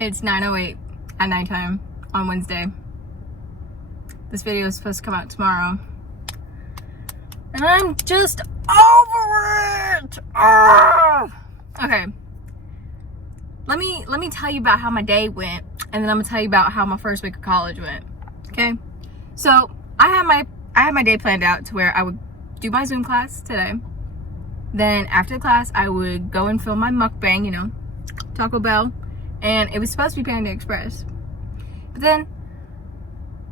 It's 9:08 at nighttime on Wednesday. This video is supposed to come out tomorrow. And I'm just over it! Okay. Let me tell you about how my day went, and then I'm gonna tell you about how my first week of college went. Okay? So I had my day planned out to where I would do my Zoom class today. Then after the class, I would go and film my mukbang, Taco Bell. And it was supposed to be Panda Express. But then,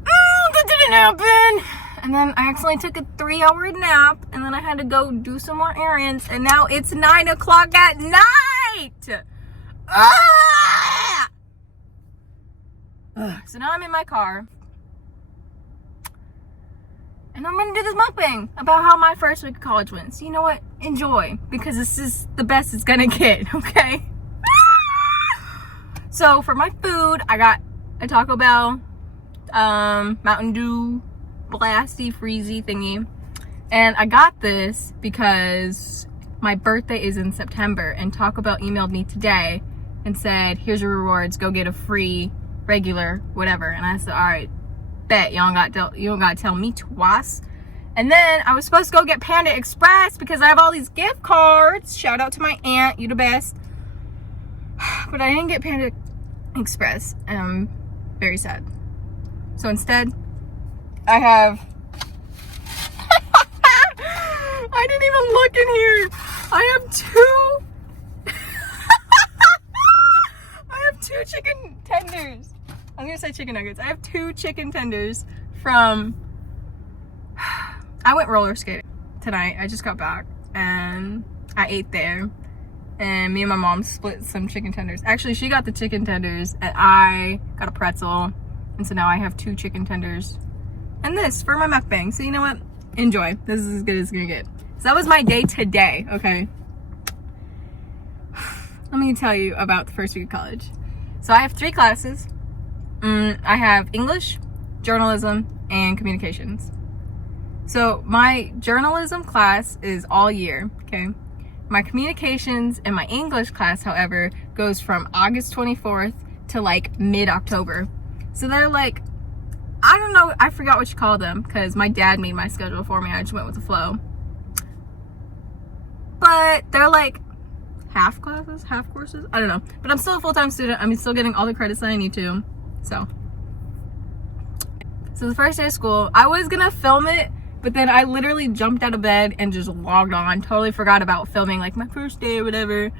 that didn't happen. And then I accidentally took a 3-hour nap. And then I had to go do some more errands. And now it's 9 o'clock at night. So now I'm in my car. And I'm going to do this mukbang about how my first week of college went. So you know what? Enjoy. Because this is the best it's going to get, okay? So for my food, I got a Taco Bell, Mountain Dew, blasty, freezy thingy. And I got this because my birthday is in September, and Taco Bell emailed me today and said, here's your rewards, go get a free, regular, whatever. And I said, all right, bet, you don't got to tell me twice. And then I was supposed to go get Panda Express because I have all these gift cards. Shout out to my aunt, you the best. But I didn't get Panda Express, and I'm very sad. So instead, I have I didn't even look in here. I have two chicken tenders. I'm gonna say chicken nuggets. I have 2 chicken tenders from I went roller skating tonight. I just got back and I ate there. And me and my mom split some chicken tenders. Actually, she got the chicken tenders and I got a pretzel. And so now I have 2 chicken tenders. And this for my mukbang. So you know what? Enjoy. This is as good as it's gonna get. So that was my day today, okay? Let me tell you about the first week of college. So I have 3 classes. I have English, journalism, and communications. So my journalism class is all year, okay? My communications and my English class, however, goes from August 24th to like mid-October. So they're like, I don't know, I forgot what you call them because my dad made my schedule for me. I just went with the flow. But they're like half classes, half courses, I don't know. But I'm still a full-time student. I'm still getting all the credits that I need to. So the first day of school, I was gonna film it, but then I literally jumped out of bed and just logged on. Totally forgot about filming like my first day or whatever.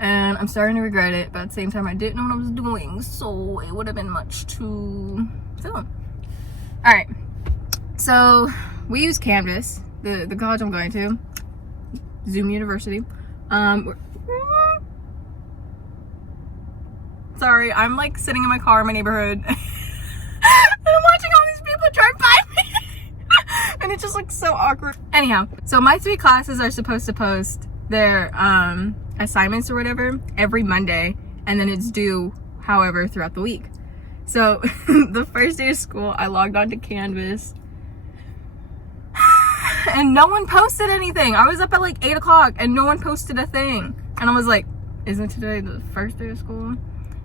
And I'm starting to regret it, but at the same time I didn't know what I was doing, so it would have been much to film. Alright, so we use Canvas, the college I'm going to, Zoom University. Sorry, I'm like sitting in my car in my neighborhood. And I'm watching all these people drive by me. And it just looks so awkward. Anyhow, so my 3 classes are supposed to post their assignments or whatever every Monday, and then it's due however throughout the week. So the first day of school, I logged on to Canvas and no one posted anything. I was up at like 8 o'clock and no one posted a thing. And I was like, isn't today the first day of school?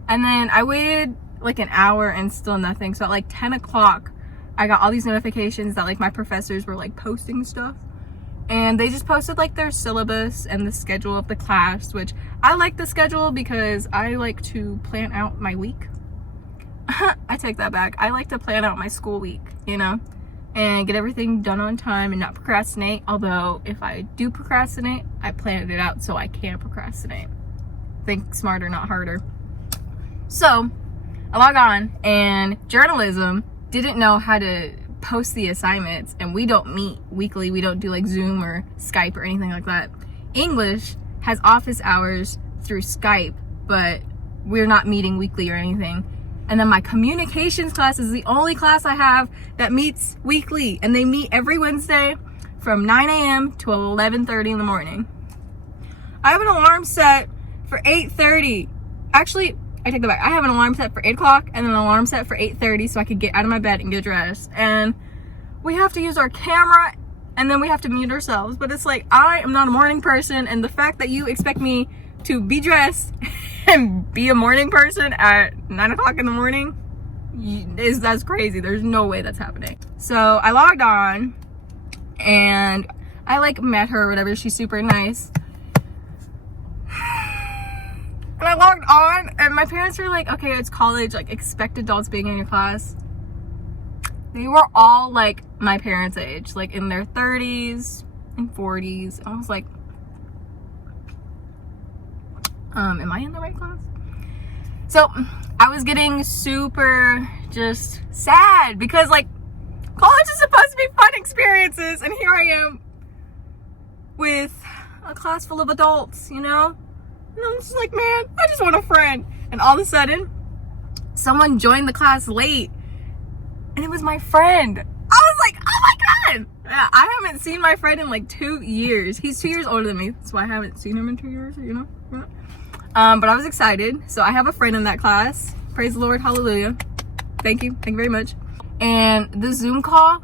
And then I waited like an hour and still nothing. So at like 10 o'clock, I got all these notifications that like my professors were like posting stuff. And they just posted like their syllabus and the schedule of the class, which I like the schedule because I like to plan out my week. I take that back. I like to plan out my school week, and get everything done on time and not procrastinate. Although if I do procrastinate, I planned it out so I can procrastinate. Think smarter, not harder. So I log on, and journalism didn't know how to post the assignments, and we don't meet weekly. We don't do like Zoom or Skype or anything like that. English has office hours through Skype, but we're not meeting weekly or anything. And then my communications class is the only class I have that meets weekly, and they meet every Wednesday from 9 a.m. to 11:30 in the morning. I have an alarm set for 8:30. Actually, I take that back. I have an alarm set for 8 o'clock and then an alarm set for 8:30 so I could get out of my bed and get dressed. And we have to use our camera, and then we have to mute ourselves. But it's like, I am not a morning person, and the fact that you expect me to be dressed and be a morning person at 9 o'clock in the morning, that's crazy. There's no way that's happening. So I logged on and I like met her or whatever. She's super nice. And I logged on and my parents were like, okay, it's college, like expect adults being in your class. They were all like my parents' age, like in their 30s and 40s. And I was like, am I in the right class? So I was getting super just sad because like college is supposed to be fun experiences, and here I am with a class full of adults, you know? And I'm just like, man, I just want a friend. And all of a sudden, someone joined the class late, and it was my friend. I was like, oh my God. Yeah, I haven't seen my friend in like 2 years. He's 2 years older than me. That's why I haven't seen him in 2 years, you know? But I was excited. So I have a friend in that class. Praise the Lord. Hallelujah. Thank you. Thank you very much. And the Zoom call,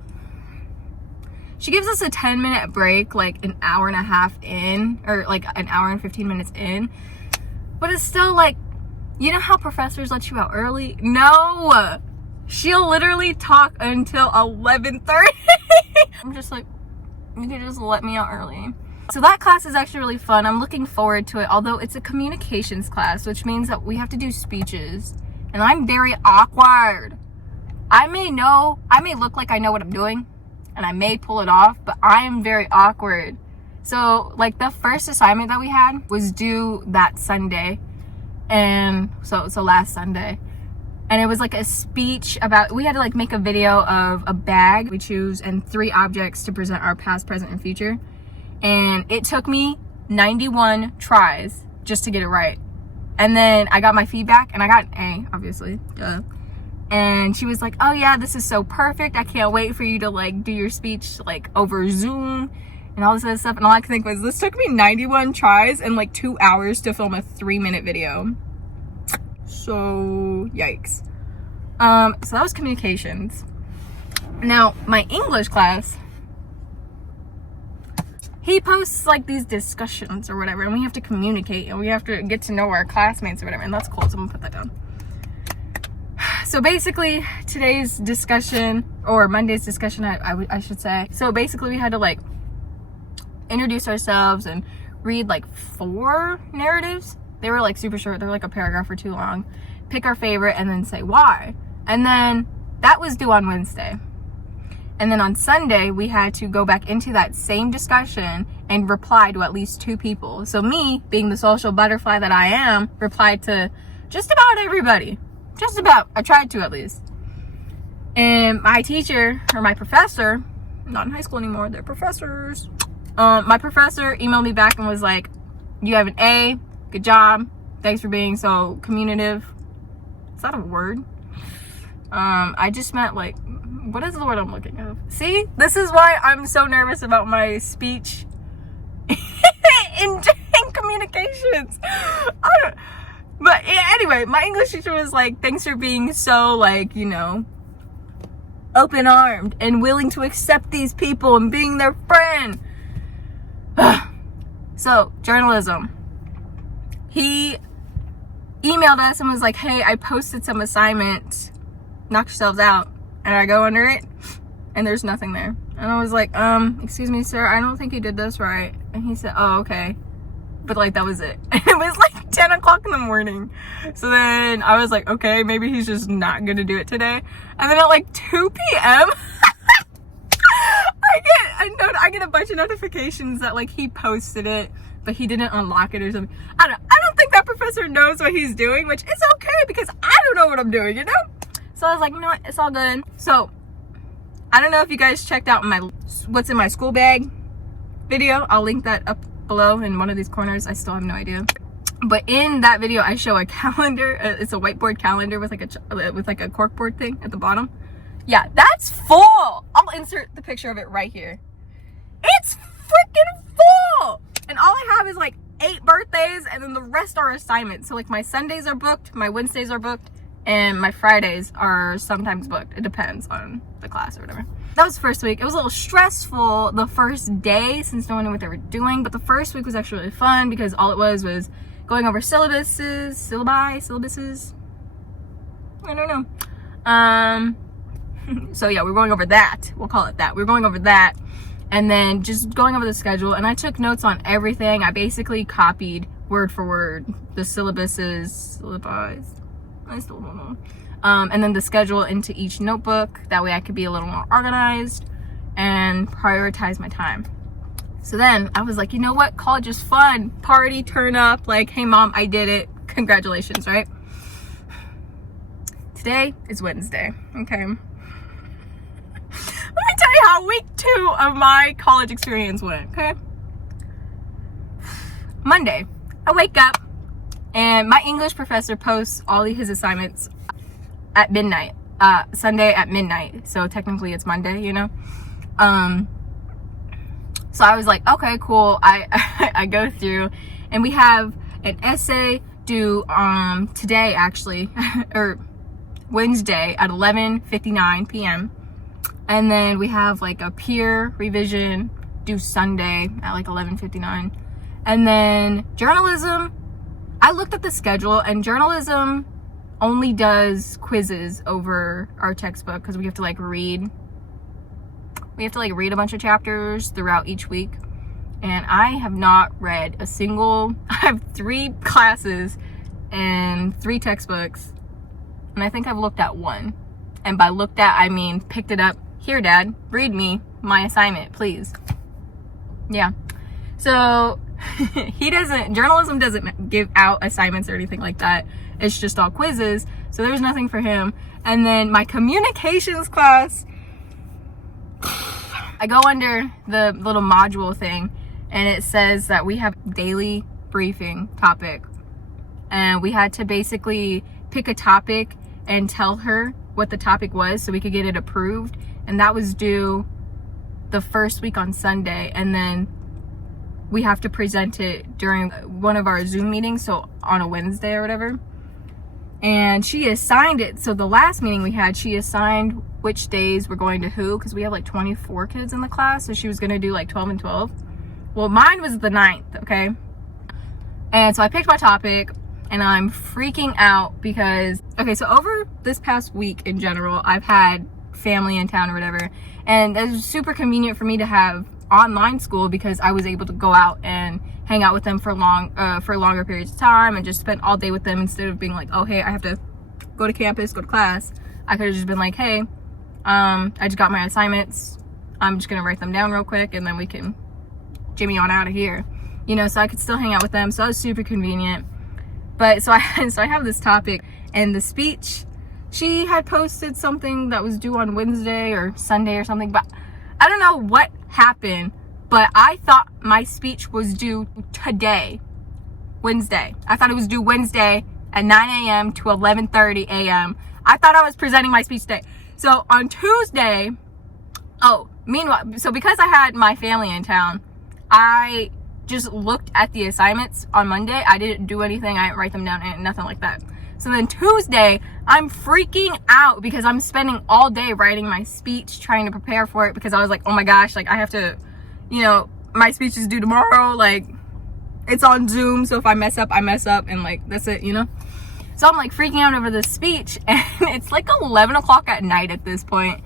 she gives us a 10-minute break, like an hour and a half in, or like an hour and 15 minutes in. But it's still like, you know how professors let you out early? No, she'll literally talk until 11:30. I'm just like, you can just let me out early. So that class is actually really fun. I'm looking forward to it, although it's a communications class, which means that we have to do speeches. And I'm very awkward. I may look like I know what I'm doing, and I may pull it off, but I am very awkward. So like the first assignment that we had was due that Sunday. And so last Sunday. And it was like a speech about, we had to like make a video of a bag we choose and 3 objects to present our past, present, and future. And it took me 91 tries just to get it right. And then I got my feedback and I got an A, obviously. Duh. And she was like, oh yeah, this is so perfect. I can't wait for you to like do your speech like over Zoom and all this other stuff. And all I could think was, this took me 91 tries and like 2 hours to film a 3-minute video. So yikes. So that was communications. Now my English class, he posts like these discussions or whatever, and we have to communicate and we have to get to know our classmates or whatever, and that's cool. So I'm gonna put that down. So basically today's discussion, or Monday's discussion, I should say. So basically we had to like introduce ourselves and read like 4 narratives. They were like super short. They were like a paragraph or 2 long. Pick our favorite and then say why. And then that was due on Wednesday. And then on Sunday, we had to go back into that same discussion and reply to at least 2 people. So me, being the social butterfly that I am, replied to just about everybody. Just about. I tried to at least. And my teacher, or my professor, not in high school anymore, they're professors. My professor emailed me back and was like, you have an A, good job. Thanks for being so communicative. Is that a word? I just meant like, what is the word I'm looking at? See, this is why I'm so nervous about my speech in communications. But anyway, my English teacher was like, thanks for being so like, you know, open-armed and willing to accept these people and being their friend. So, journalism. He emailed us and was like, hey, I posted some assignments. Knock yourselves out. And I go under it, and there's nothing there. And I was like, excuse me, sir, I don't think you did this right. And he said, oh, okay. But like, that was it. And it was like 10 o'clock in the morning. So then I was like, okay, maybe he's just not gonna do it today. And then at like 2 p.m., I get a bunch of notifications that like he posted it, but he didn't unlock it or something. I don't think that professor knows what he's doing, which is okay because I don't know what I'm doing, you know? So I was like, you know what, it's all good. So I don't know if you guys checked out my what's in my school bag video. I'll link that up below in one of these corners. I still have no idea. But in that video, I show a calendar. It's a whiteboard calendar with like a corkboard thing at the bottom. Yeah, that's full. I'll insert the picture of it right here. It's freaking full. And all I have is like 8 birthdays, and then the rest are assignments. So like my Sundays are booked, my Wednesdays are booked, and my Fridays are sometimes booked. It depends on the class or whatever. That was the first week. It was a little stressful the first day since no one knew what they were doing, but the first week was actually really fun because all it was going over syllabuses. I don't know. So yeah, we're going over that. We'll call it that. We're going over that. And then just going over the schedule. And I took notes on everything. I basically copied word for word the syllabuses. I still don't know. And then the schedule into each notebook. That way I could be a little more organized and prioritize my time. So then I was like, you know what? College is fun. Party, turn up. Like, hey mom, I did it. Congratulations, right? Today is Wednesday. Okay. Let me tell you how week 2 of my college experience went, okay? Monday, I wake up and my English professor posts all of his assignments at midnight. Sunday at midnight. So technically it's Monday, you know? So I was like, okay, cool. I go through and we have an essay due today actually, or Wednesday at 11:59 p.m. And then we have like a peer revision due Sunday at like 11:59. And then journalism, I looked at the schedule and journalism only does quizzes over our textbook because we have to like read a bunch of chapters throughout each week. And I have not read a single, I have 3 classes and 3 textbooks. And I think I've looked at 1. And by looked at, I mean picked it up. Here, Dad, read me my assignment, please. Yeah. So journalism doesn't give out assignments or anything like that. It's just all quizzes. So there's nothing for him. And then my communications class, I go under the little module thing and it says that we have daily briefing topic. And we had to basically pick a topic and tell her what the topic was so we could get it approved. And that was due the first week on Sunday. And then we have to present it during one of our Zoom meetings, so on a Wednesday or whatever. And she assigned it. So the last meeting we had, she assigned which days we're going to who, because we have like 24 kids in the class. So she was going to do like 12 and 12. Well, mine was the 9th, okay? And so I picked my topic and I'm freaking out because, okay, so over this past week in general, I've had family in town or whatever. And it was super convenient for me to have online school because I was able to go out and hang out with them for longer periods of time and just spend all day with them instead of being like, oh, hey, I have to go to campus, go to class. I could have just been like, hey, I just got my assignments. I'm just going to write them down real quick and then we can jimmy on out of here. You know, so I could still hang out with them. So that was super convenient. But so I have this topic and the speech, she had posted something that was due on Wednesday or Sunday or something, but I don't know what happened, but I thought my speech was due today, Wednesday. I thought it was due Wednesday at 9 a.m. to 11:30 a.m. I thought I was presenting my speech today. So on Tuesday, so because I had my family in town, I just looked at the assignments on Monday. I didn't do anything. I didn't write them down, nothing like that. So then Tuesday, I'm freaking out because I'm spending all day writing my speech, trying to prepare for it because I was like, oh my gosh, like I have to, you know, my speech is due tomorrow. Like it's on Zoom. So if I mess up, and like, that's it, you know? So I'm like freaking out over this speech and it's like 11 o'clock at night at this point.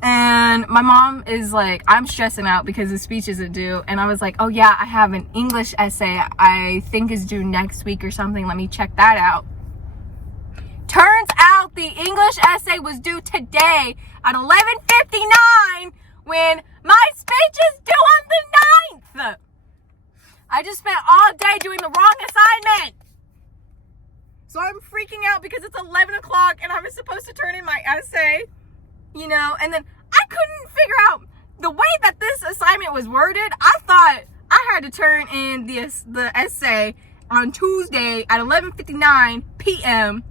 And my mom is like, I'm stressing out because the speech isn't due. And I was like, oh yeah, I have an English essay I think is due next week or something. Let me check that out. Turns out the English essay was due today at 11:59 when my speech is due on the 9th. I just spent all day doing the wrong assignment. So I'm freaking out because it's 11 o'clock and I was supposed to turn in my essay, you know, and then I couldn't figure out the way that this assignment was worded. I thought I had to turn in the essay on Tuesday at 11:59 p.m.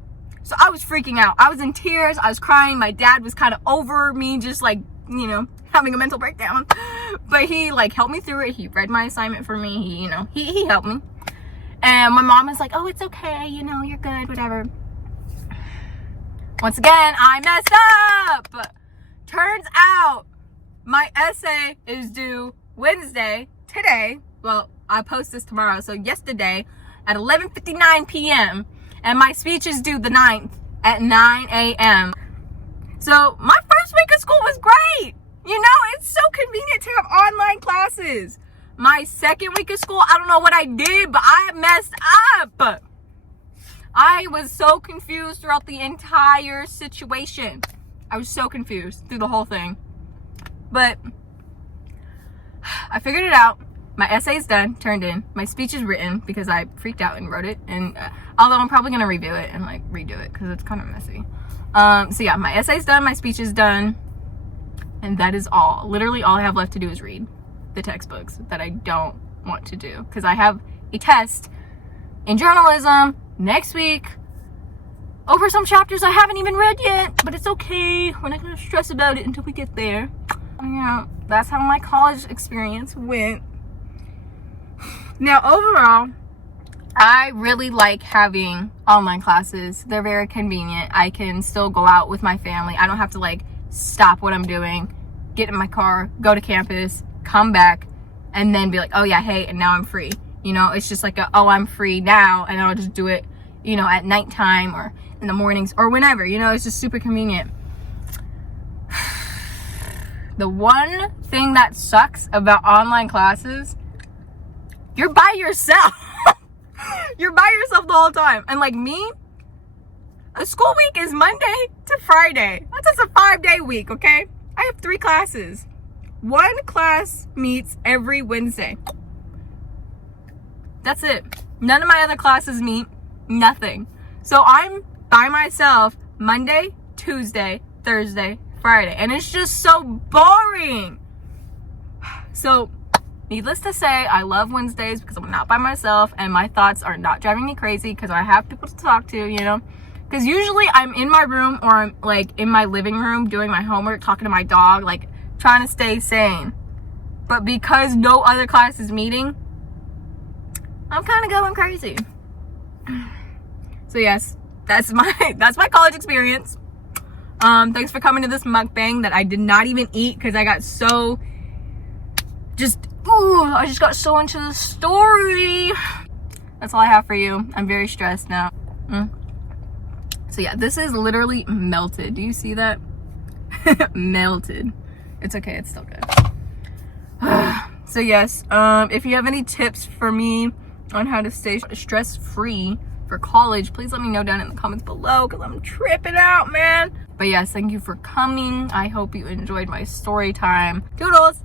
So I was freaking out. I was in tears. I was crying. My dad was kind of over me, just like, you know, having a mental breakdown. But he like helped me through it. He read my assignment for me. He, you know, he helped me. And my mom was like, oh, it's okay. You know, you're good, whatever. Once again, I messed up. Turns out my essay is due Wednesday, today. Well, I post this tomorrow. So yesterday at 11:59 p.m. and my speech is due the 9th at 9 a.m. So my first week of school was great. You know, it's so convenient to have online classes. My second week of school, I don't know what I did, but I messed up. I was so confused throughout the entire situation. I was so confused through the whole thing. But I figured it out. My essay's done, turned in. My speech is written because I freaked out and wrote it. And although I'm probably gonna review it and like redo it because it's kind of messy. So yeah, my essay's done, my speech is done, and that is all. Literally all I have left to do is read the textbooks that I don't want to do because I have a test in journalism next week over some chapters I haven't even read yet, but it's okay. We're not gonna stress about it until we get there. Yeah, that's how my college experience went. Now, overall, I really like having online classes. They're very convenient. I can still go out with my family. I don't have to like stop what I'm doing, get in my car, go to campus, come back, and then be like, oh yeah, hey, and now I'm free. You know, it's just like oh, I'm free now, and I'll just do it, you know, at nighttime or in the mornings or whenever. You know, it's just super convenient. The one thing that sucks about online classes, you're by yourself. You're by yourself the whole time. And like me, a school week is Monday to Friday. That's just a 5-day week, okay? I have 3 classes. 1 class meets every Wednesday. That's it. None of my other classes meet. Nothing. So I'm by myself Monday, Tuesday, Thursday, Friday. And it's just so boring. So needless to say, I love Wednesdays because I'm not by myself and my thoughts are not driving me crazy because I have people to talk to, you know? Because usually I'm in my room or I'm like in my living room doing my homework, talking to my dog, like trying to stay sane. But because no other class is meeting, I'm kind of going crazy. So yes, that's my college experience. Thanks for coming to this mukbang that I did not even eat because I got so I just got so into the story. That's all I have for you. I'm very stressed now. So yeah, this is literally melted. Do you see that? Melted. It's okay, it's still good. So yes, if you have any tips for me on how to stay stress-free for college, please let me know down in the comments below because I'm tripping out, man. But yes, thank you for coming. I hope you enjoyed my story time. Toodles!